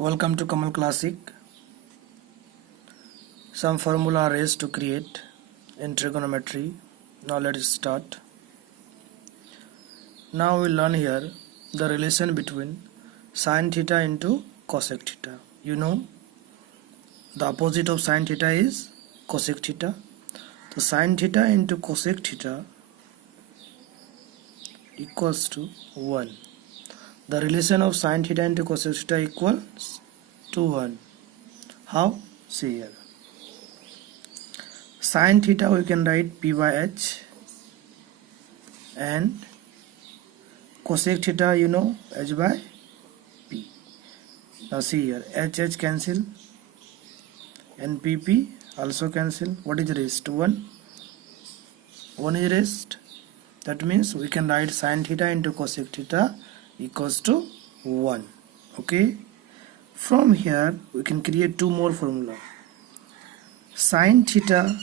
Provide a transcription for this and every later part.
Welcome to Kamal Classic. Some formula are raised to create in trigonometry. Now let's start. Now we learn here the relation between sin theta into cosec theta. You know the opposite of sin theta is cosec theta. So sin theta into cosec theta equals to 1. The relation of sin theta into cosec theta equals to 1. How? See here. Sin theta we can write P by H, and cosec theta you know H by P. Now see here, H cancel and PP also cancel. What is rest? 1. 1 is rest. That means we can write sin theta into cosec theta equals to 1. Okay. From here we can create two more formula. Sin theta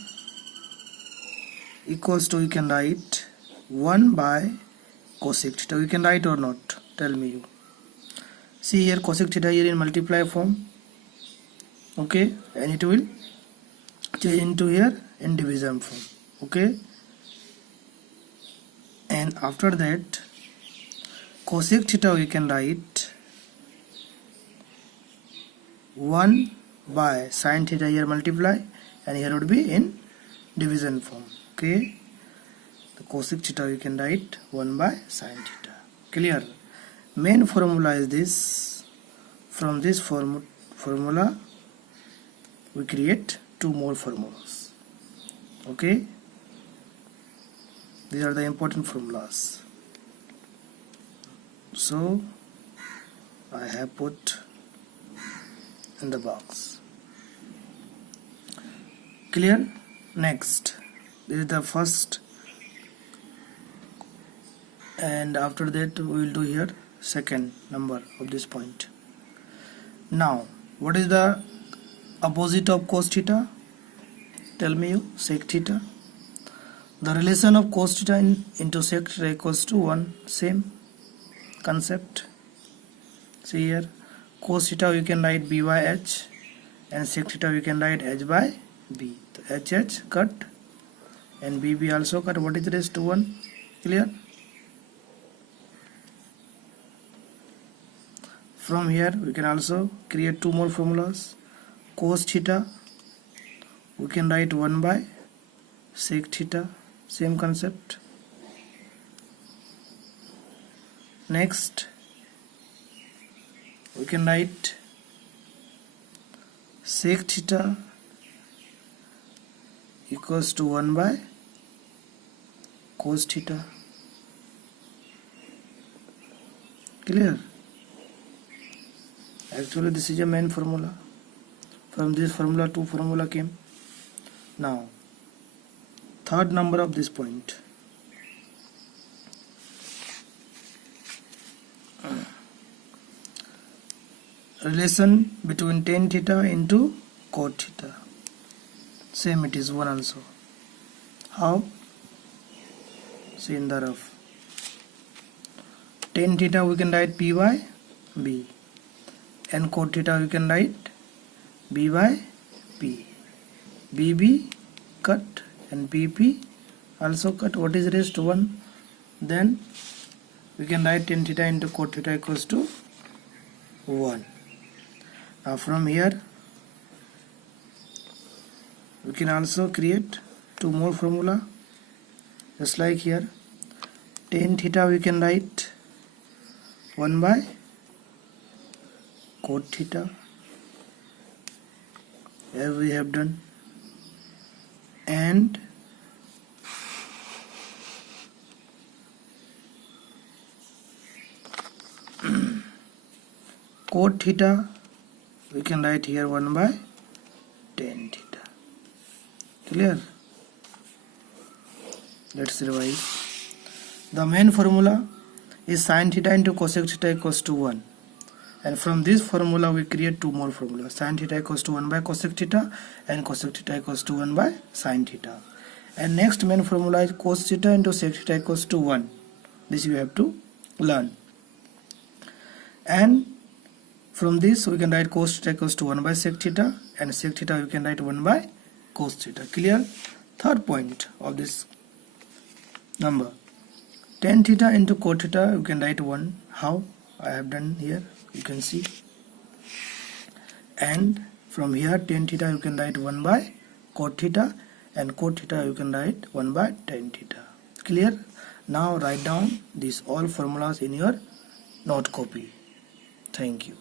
equals to, we can write 1 by cosec theta. We can write or not? Tell me you. See here, cosec theta here in multiply form. Okay, and it will change into here in division form. Okay, and after that cosec theta we can write 1 by sin theta here multiply, and here would be in division form. Okay, the cosec theta we can write 1 by sin theta. Clear? Main formula is this. From this formula we create two more formulas. Okay, these are the important formulas. So I have put in the box. Clear? Next, this is the first, and after that we will do here second number of this point. Now what is the opposite of cos theta? Tell me you. Sec theta. The relation of cos theta into sec theta equals to 1. Same concept. See here, cos theta we can write B by H, and sec theta we can write H by B. So H cut and BB also cut. What is the rest? 1. Clear? From here we can also create two more formulas. Cos theta we can write 1 by sec theta. Same concept. Next we can write sec theta equals to 1 by cos theta. Clear? Actually this is a main formula. From this formula two formula came. Now third number of this point. Relation between tan theta into cot theta. Same, it is 1 also. How? See in the rough. Tan theta we can write P by B, and cot theta we can write B by P. BB cut and PP also cut. What is rest? 1. Then we can write tan theta into cot theta equals to 1. Now from here we can also create two more formula, just like here. Tan theta we can write 1 by cot theta, as we have done, and cot theta we can write here 1 by tan theta. Clear? Let's revise. The main formula is sin theta into cosec theta equals to 1, and from this formula we create two more formulas. Sin theta equals to 1 by cosec theta, and cosec theta equals to 1 by sin theta. And next main formula is cos theta into sec theta equals to 1. This you have to learn. And From this we can write cos theta equals to 1 by sec theta, and sec theta we can write 1 by cos theta. Clear? Third point of this number, tan theta into cot theta you can write 1. How? I have done here, you can see. And from here tan theta you can write 1 by cot theta, and cot theta you can write 1 by tan theta. Clear? Now write down these all formulas in your note copy. Thank you.